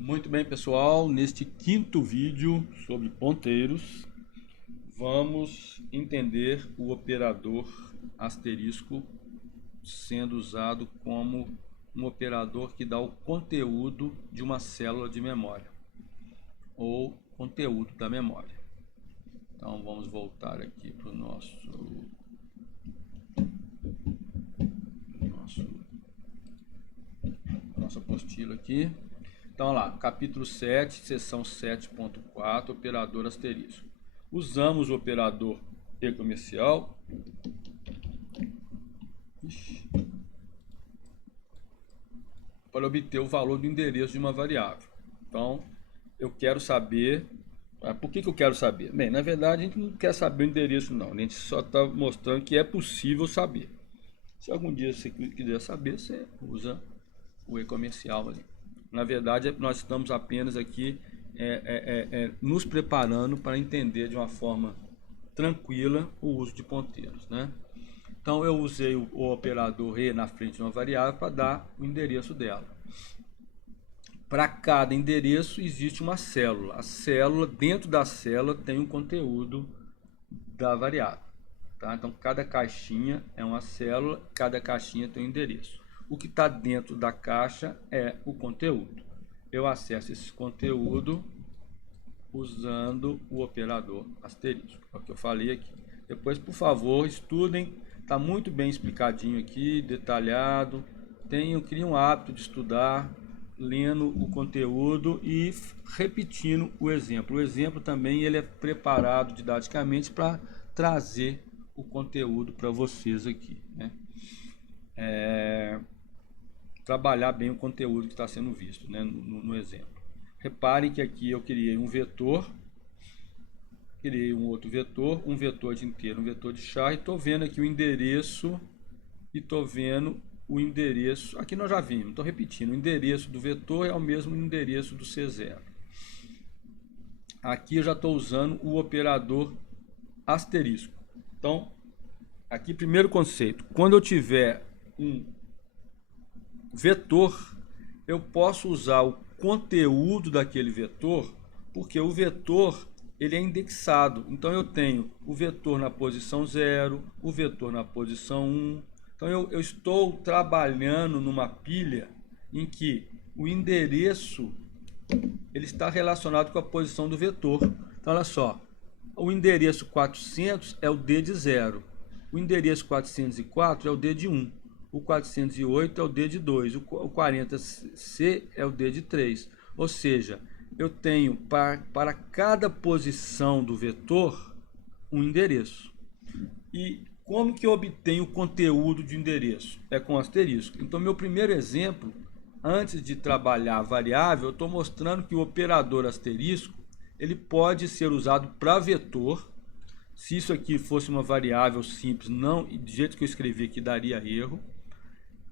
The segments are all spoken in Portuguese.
Muito bem, pessoal, neste quinto vídeo sobre ponteiros, vamos entender o operador asterisco sendo usado como um operador que dá o conteúdo de uma célula de memória, ou conteúdo da memória. Então vamos voltar aqui para o nossa apostila aqui. Então lá, capítulo 7, seção 7.4, operador asterisco. Usamos o operador e comercial para obter o valor do endereço de uma variável. Então, eu quero saber... Por que eu quero saber? Bem, na verdade a gente não quer saber o endereço não, a gente só está mostrando que é possível saber. Se algum dia você quiser saber, você usa o e-comercial ali. Na verdade, nós estamos apenas aqui nos preparando para entender de uma forma tranquila o uso de ponteiros, né? Então eu usei o operador e na frente de uma variável para dar o endereço dela. Para cada endereço existe uma célula. A célula, dentro da célula, tem um conteúdo da variável. Tá? Então cada caixinha é uma célula, cada caixinha tem um endereço. O que está dentro da caixa é o conteúdo. Eu acesso esse conteúdo usando o operador asterisco. É o que eu falei aqui. Depois, por favor, estudem. Está muito bem explicadinho aqui, detalhado. Criem um hábito de estudar, lendo o conteúdo e repetindo o exemplo. O exemplo também ele é preparado didaticamente para trazer o conteúdo para vocês aqui, né? Trabalhar bem o conteúdo que está sendo visto, né, no exemplo. Reparem que aqui eu criei um vetor, criei um outro vetor, um vetor de inteiro, um vetor de char, e estou vendo aqui o endereço, e estou vendo o endereço, aqui nós já vimos, estou repetindo, o endereço do vetor é o mesmo endereço do C0. Aqui eu já estou usando o operador asterisco. Então, aqui primeiro conceito, quando eu tiver um vetor, eu posso usar o conteúdo daquele vetor, porque o vetor ele é indexado. Então eu tenho o vetor na posição 0, o vetor na posição 1. Então eu estou trabalhando numa pilha em que o endereço ele está relacionado com a posição do vetor. Então olha só, o endereço 400 é o D de 0, o endereço 404 é o D de 1. O 408 é o D de 2, o 40C é o D de 3. Ou seja, eu tenho para cada posição do vetor um endereço. E como que eu obtenho o conteúdo de endereço? É com asterisco. Então, meu primeiro exemplo, antes de trabalhar a variável, eu estou mostrando que o operador asterisco ele pode ser usado para vetor. Se isso aqui fosse uma variável simples, não, do jeito que eu escrevi aqui, daria erro.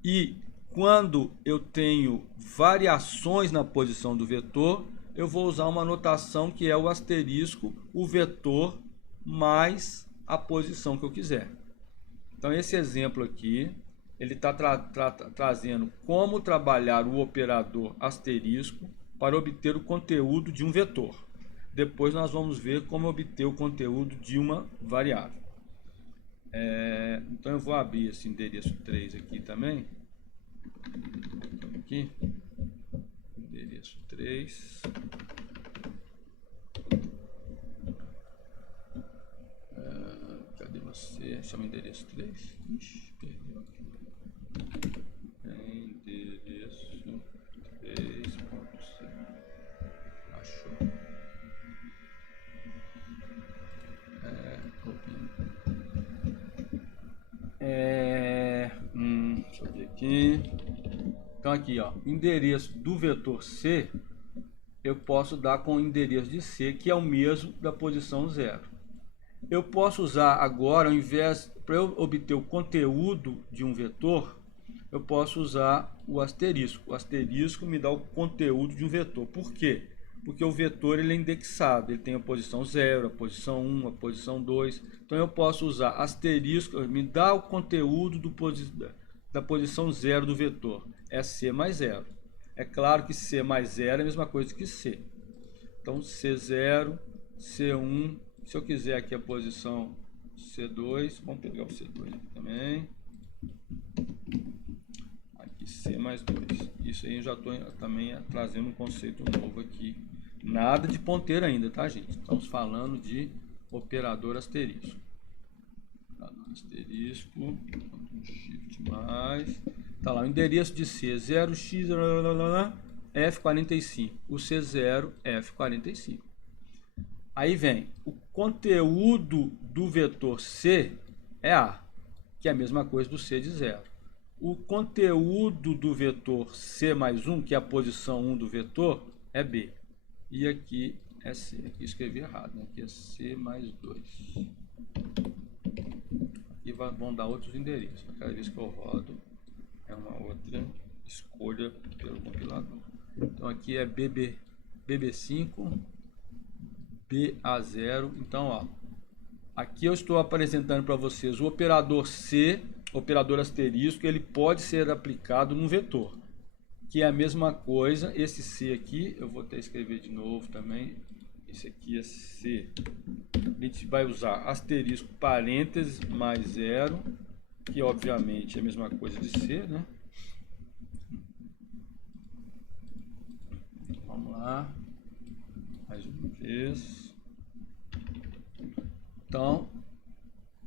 E quando eu tenho variações na posição do vetor, eu vou usar uma notação que é o asterisco, o vetor mais a posição que eu quiser. Então esse exemplo aqui, ele está trazendo como trabalhar o operador asterisco para obter o conteúdo de um vetor. Depois nós vamos ver como obter o conteúdo de uma variável. Então eu vou abrir esse endereço 3 aqui também. Aqui, endereço 3. Cadê você? Chama endereço 3. Ixi, perdeu aqui. Endereço 3.c. Achou. Deixa eu ver aqui. Então aqui, ó, endereço do vetor C, eu posso dar com o endereço de C, que é o mesmo da posição 0. Eu posso usar agora, ao invés, para eu obter o conteúdo de um vetor, eu posso usar o asterisco. O asterisco me dá o conteúdo de um vetor. Por quê? Porque o vetor ele é indexado, ele tem a posição 0, a posição 1, a posição 2. Então eu posso usar asterisco, me dá o conteúdo da posição 0 do vetor, é C mais 0. É claro que C mais 0 é a mesma coisa que C. Então, C0, C1, se eu quiser aqui a posição C2, vamos pegar o C2 aqui também. Aqui C mais 2. Isso aí eu já estou também trazendo um conceito novo aqui. Nada de ponteiro ainda, tá, gente? Estamos falando de operador asterisco. Operador asterisco, um shift mais. Tá lá, o endereço de C, 0x, F45. O C0, F45. Aí vem, o conteúdo do vetor C é A, que é a mesma coisa do C de 0. O conteúdo do vetor C mais 1, que é a posição 1 do vetor, é B. E aqui é C. Aqui escrevi errado, né? Aqui é C mais 2. Aqui vão dar outros endereços. Cada vez que eu rodo, é uma outra escolha pelo compilador. Então aqui é BB5, BA0. Então, ó, aqui eu estou apresentando para vocês o operador C, operador asterisco, ele pode ser aplicado num vetor, que é a mesma coisa. Esse C aqui, eu vou até escrever de novo também. Esse aqui é C. A gente vai usar asterisco, parênteses, mais 0, que obviamente é a mesma coisa de C, né? Vamos lá. Mais uma vez. Então,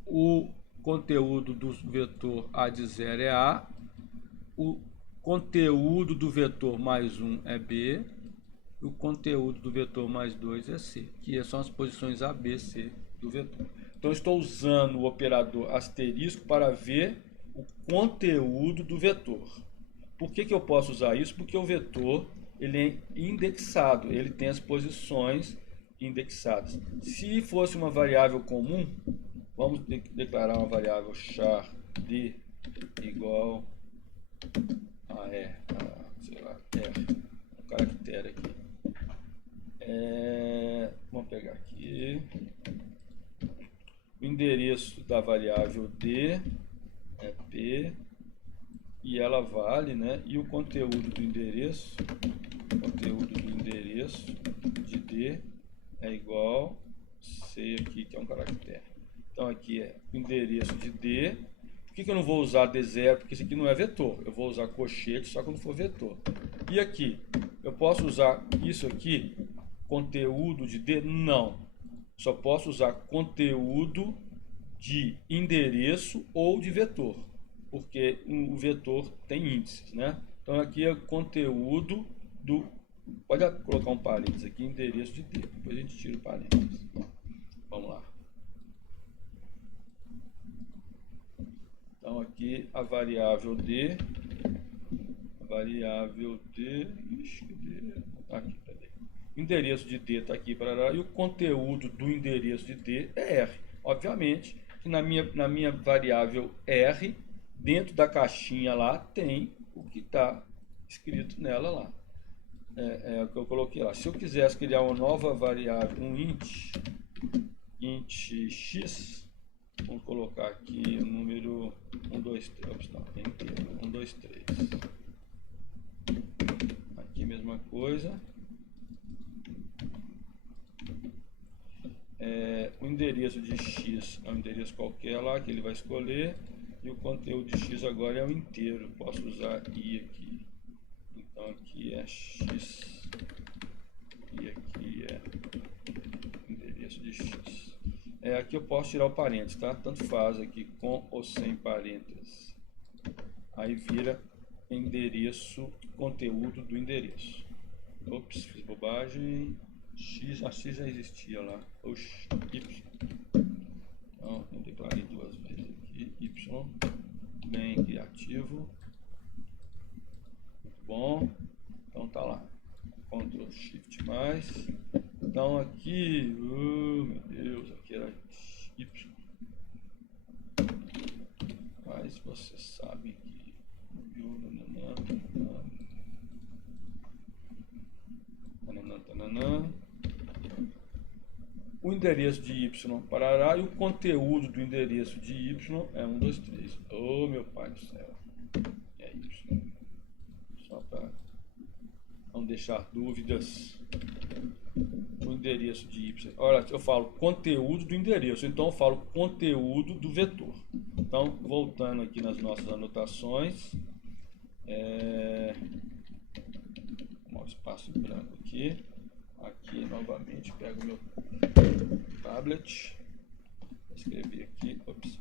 o conteúdo do vetor A de 0 é A. O conteúdo do vetor mais 1 é B. E o conteúdo do vetor mais 2 é C, que são as posições A, B, C do vetor. Então, estou usando o operador asterisco para ver o conteúdo do vetor. Por que eu posso usar isso? Porque o vetor ele é indexado, ele tem as posições indexadas. Se fosse uma variável comum, vamos declarar uma variável char d igual a sei lá, R, um caractere aqui. Vamos pegar aqui. O endereço da variável d é p e ela vale, né? E o conteúdo do endereço de d é igual c aqui, que é um caractere. Então aqui é o endereço de d. Por que eu não vou usar d0? Porque isso aqui não é vetor. Eu vou usar colchete só quando for vetor. E aqui, eu posso usar isso aqui, conteúdo de d? Não. Só posso usar conteúdo de endereço ou de vetor, porque o vetor tem índices, né? Então aqui é conteúdo do... Pode colocar um parênteses aqui, endereço de d. Depois a gente tira o parênteses. Vamos lá. Então aqui a variável d... Aqui, peraí. O endereço de d está aqui, e o conteúdo do endereço de d é R. Obviamente que na minha variável R, dentro da caixinha lá, tem o que está escrito nela lá. É o que eu coloquei lá. Se eu quisesse criar uma nova variável, um int x, vamos colocar aqui o número 1, 2, 3, não, tem inteiro, 1, 2, 3. Aqui mesma coisa. O endereço de x é um endereço qualquer lá que ele vai escolher, e o conteúdo de x agora é o inteiro. Posso usar i aqui. Então aqui é x e aqui é endereço de x. Aqui eu posso tirar o parênteses, tá? Tanto faz aqui com ou sem parênteses. Aí vira endereço, conteúdo do endereço. Ops, fiz bobagem. X, a x já existia lá. Oxi, y. Então, eu declarei duas vezes aqui. Y, bem criativo. Muito bom. Então tá lá. Ctrl Shift mais. Então aqui, meu Deus, aqui era Y. Mas vocês sabem que o endereço de y parará e o conteúdo do endereço de y é 1, 2, 3. Oh, meu pai do céu. É y. Só para não deixar dúvidas. O endereço de y. Olha, eu falo conteúdo do endereço, então eu falo conteúdo do vetor. Então, voltando aqui nas nossas anotações, um espaço em branco aqui. Aqui novamente pego meu tablet, vou escrever aqui, aqui.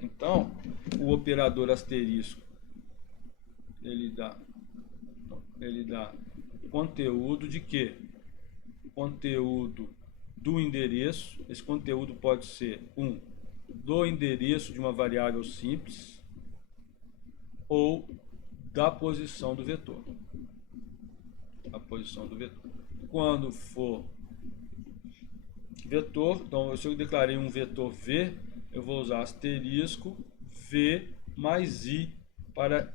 Então, o operador asterisco ele dá conteúdo de quê? Conteúdo do endereço. Esse conteúdo pode ser do endereço de uma variável simples ou da posição do vetor. A posição do vetor. Quando for vetor, então se eu declarei um vetor V, eu vou usar asterisco V mais I para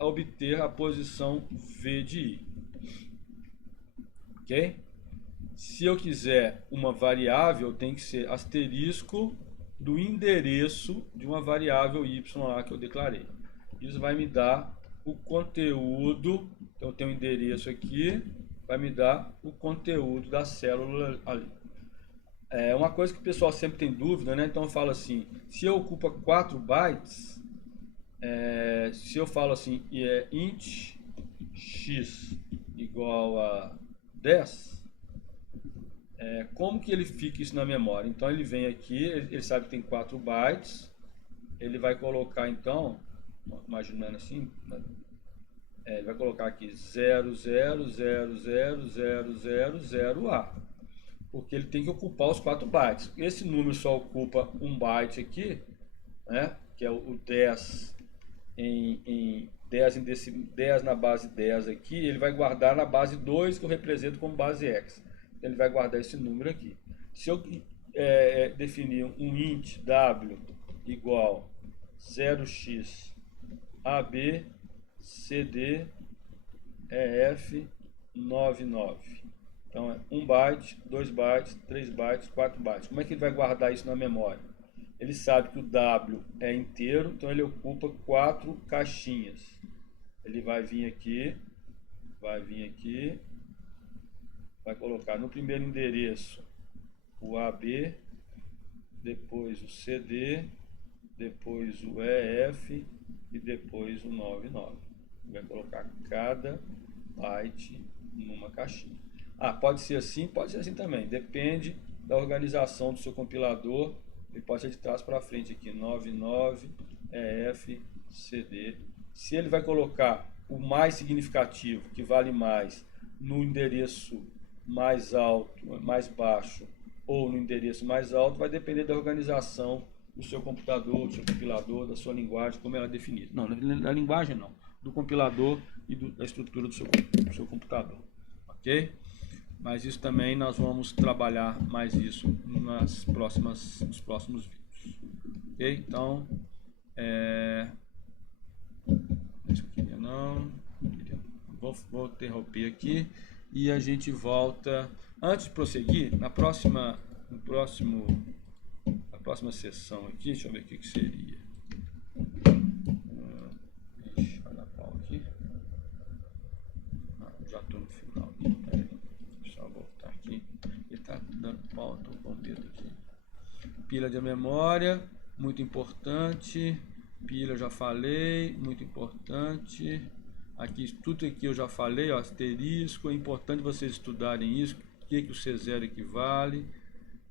obter a posição V de I. Ok? Se eu quiser uma variável, tem que ser asterisco do endereço de uma variável Y lá que eu declarei. Isso vai me dar o conteúdo. Então eu tenho um endereço aqui, vai me dar o conteúdo da célula ali. Uma coisa que o pessoal sempre tem dúvida, né? Então eu falo assim, se eu ocupa 4 bytes, se eu falo assim, int x igual a 10, como que ele fica isso na memória? Então ele vem aqui, ele sabe que tem 4 bytes, ele vai colocar então, imaginando assim, ele vai colocar aqui 00000000A, porque ele tem que ocupar os 4 bytes. Esse número só ocupa 1 byte aqui, né, que é o 10 em 10 na base 10 aqui, ele vai guardar na base 2, que eu represento como base x. Então, ele vai guardar esse número aqui. Se eu definir um int w igual 0x AB CD EF 99. Então é 1 byte, 2 bytes, 3 bytes, 4 bytes. Como é que ele vai guardar isso na memória? Ele sabe que o W é inteiro, então ele ocupa 4 caixinhas. Ele vai vir aqui, vai colocar no primeiro endereço o AB, depois o CD, depois o EF e depois o 99. Vai colocar cada byte numa caixinha. Pode ser assim também. Depende da organização do seu compilador. Ele pode ser de trás para frente aqui, 99, EF, CD. Se ele vai colocar o mais significativo, que vale mais, no endereço mais alto, mais baixo, ou no endereço mais alto, vai depender da organização do seu computador, do seu compilador, da sua linguagem, como ela é definida. Não, da linguagem não, do compilador e da estrutura do seu computador, ok? Mas isso também nós vamos trabalhar mais isso nos próximos vídeos, ok? Então, isso eu queria não, vou interromper aqui e a gente volta. Antes de prosseguir, na próxima sessão aqui, deixa eu ver o que seria. Olha a pau aqui. Já estou no final aqui. Deixa eu voltar aqui. Ele está dando pau, estou com o dedo aqui. Pilha de memória, muito importante. Pilha já falei, muito importante. Aqui, tudo aqui eu já falei, ó, asterisco. É importante vocês estudarem isso. O que o C0 equivale.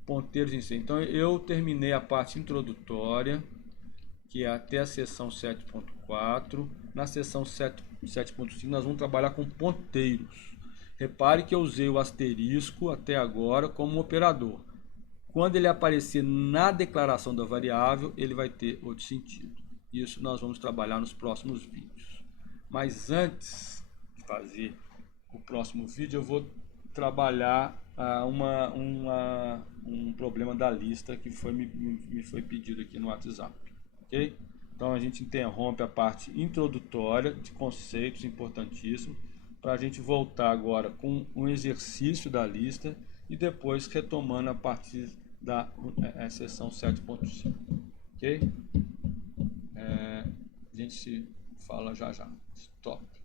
Ponteiros em C. Então eu terminei a parte introdutória, que é até a seção 7.4. Na seção 7.5 nós vamos trabalhar com ponteiros. Repare que eu usei o asterisco até agora como operador. Quando ele aparecer na declaração da variável, ele vai ter outro sentido. Isso nós vamos trabalhar nos próximos vídeos. Mas antes de fazer o próximo vídeo, eu vou trabalhar um problema da lista que me foi pedido aqui no WhatsApp, ok? Então a gente interrompe a parte introdutória de conceitos importantíssimos para a gente voltar agora com um exercício da lista e depois retomando a partir da seção 7.5, ok? A gente se fala já já. Stop.